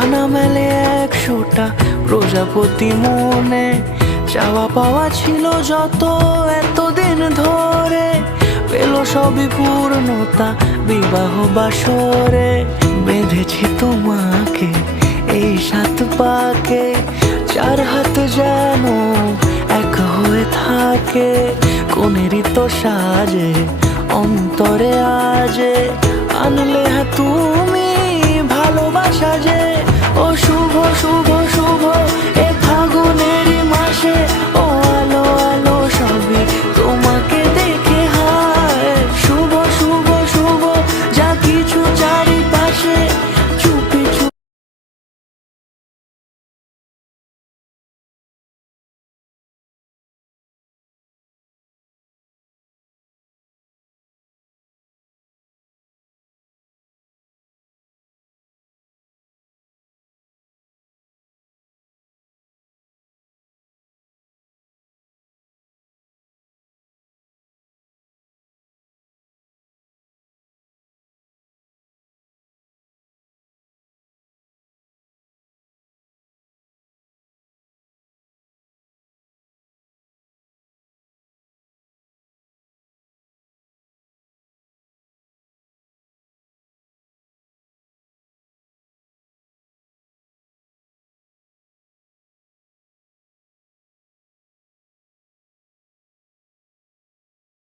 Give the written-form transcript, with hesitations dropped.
ডানা মেলে 100টা প্রজাপতি মনে, চাওয়া পাওয়া ছিল যত এতদিন ধরে, পেল সবই পূর্ণতা বিবাহ বাসরে। বেঁধেছি তোমাকে এই 7 পাকে, 4 হাত যেন এক হয়ে থাকে, কোনেরই তো সাজে অন্তরে আজে আনলে তুমি